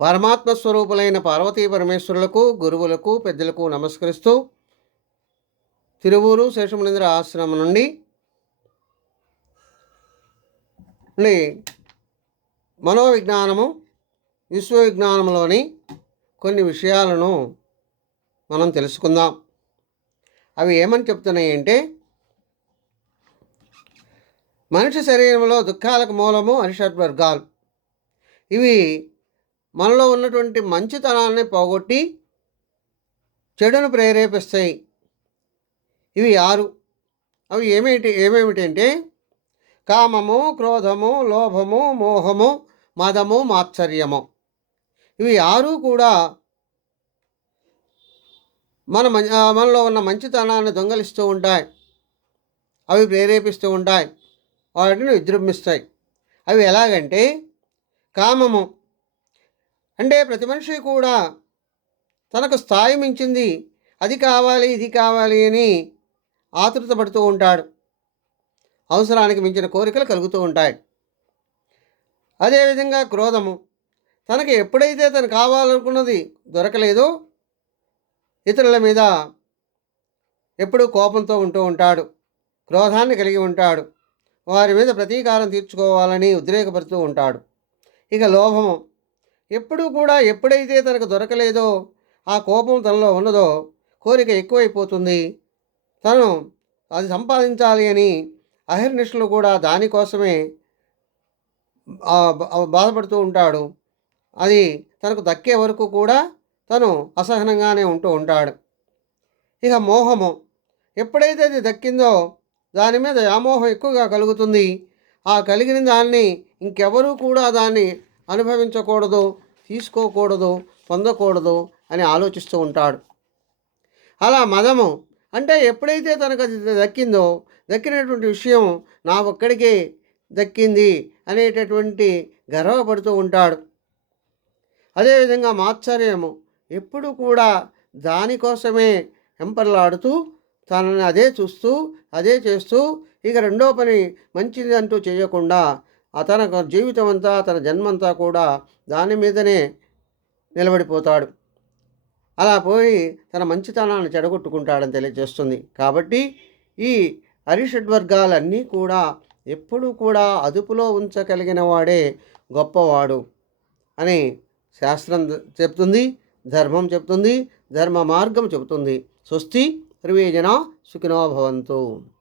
పరమాత్మ స్వరూపులైన పార్వతీ పరమేశ్వరులకు, గురువులకు, పెద్దలకు నమస్కరిస్తూ తిరువూరు శేషమునింద్ర ఆశ్రమం నుండి మనోవిజ్ఞానము, విశ్వవిజ్ఞానంలోని కొన్ని విషయాలను మనం తెలుసుకుందాం. అవి ఏమని చెప్తున్నాయి అంటే, మనిషి శరీరంలో దుఃఖాలకు మూలము అరిషడ్వర్గాలు. ఇవి మనలో ఉన్నటువంటి మంచితనాన్ని పోగొట్టి చెడును ప్రేరేపిస్తాయి. ఇవి 6. అవి ఏమేమిటంటే కామము, క్రోధము, లోభము, మోహము, మదము, మాత్సర్యము. ఇవి 6 కూడా మనలో ఉన్న మంచితనాన్ని దొంగలిస్తూ ఉంటాయి. అవి ప్రేరేపిస్తూ ఉంటాయి, వాటిని విజృంభిస్తాయి. అవి ఎలాగంటే, కామము అంటే ప్రతి మనిషి కూడా తనకు స్థాయి మించింది అది కావాలి, ఇది కావాలి అని ఆతృత పడుతూ ఉంటాడు. అవసరానికి మించిన కోరికలు కలుగుతూ ఉంటాయి. అదేవిధంగా క్రోధము, తనకి ఎప్పుడైతే తను కావాలనుకున్నది దొరకలేదో ఇతరుల మీద ఎప్పుడూ కోపంతో ఉంటూ ఉంటాడు, క్రోధాన్ని కలిగి ఉంటాడు, వారి మీద ప్రతీకారం తీర్చుకోవాలని ఉద్రేకపడుతూ ఉంటాడు. ఇక లోభము, ఎప్పుడూ కూడా ఎప్పుడైతే తనకు దొరకలేదో ఆ కోపం తనలో ఉన్నదో కోరిక ఎక్కువైపోతుంది. తను అది సంపాదించాలి అని అహర్నిశలు కూడా దానికోసమే బాధపడుతూ ఉంటాడు. అది తనకు దక్కే వరకు కూడా తను అసహనంగానే ఉంటూ ఉంటాడు. ఇక మోహము, ఎప్పుడైతే అది దక్కిందో దాని మీద వ్యామోహం ఎక్కువగా కలుగుతుంది. ఆ కలిగిన దాన్ని ఇంకెవరూ కూడా దాన్ని అనుభవించకూడదు, తీసుకోకూడదు, పొందకూడదు అని ఆలోచిస్తూ ఉంటాడు. అలా మదము అంటే ఎప్పుడైతే తనకు అది దక్కిందో, దక్కినటువంటి విషయం నా ఒక్కడికే దక్కింది అనేటటువంటి గర్వపడుతూ ఉంటాడు. అదేవిధంగా మాత్సర్యము, ఎప్పుడు కూడా దానికోసమే వెంపర్లాడుతూ తనని అదే చూస్తూ అదే చేస్తూ ఇక రెండో పని మంచిది అంటూ చేయకుండా తన జీవితం అంతా, తన జన్మంతా కూడా దాని మీదనే నిలబడిపోతాడు. అలా పోయి తన మంచితనాన్ని చెడగొట్టుకుంటాడని తెలియజేస్తుంది. కాబట్టి ఈ అరిషడ్వర్గాలన్నీ కూడా ఎప్పుడూ కూడా అదుపులో ఉంచగలిగిన వాడే గొప్పవాడు అని శాస్త్రం చెప్తుంది, ధర్మం చెప్తుంది, ధర్మ మార్గం చెబుతుంది. స్వస్తి సర్వే జనా సుఖినో భవంతు.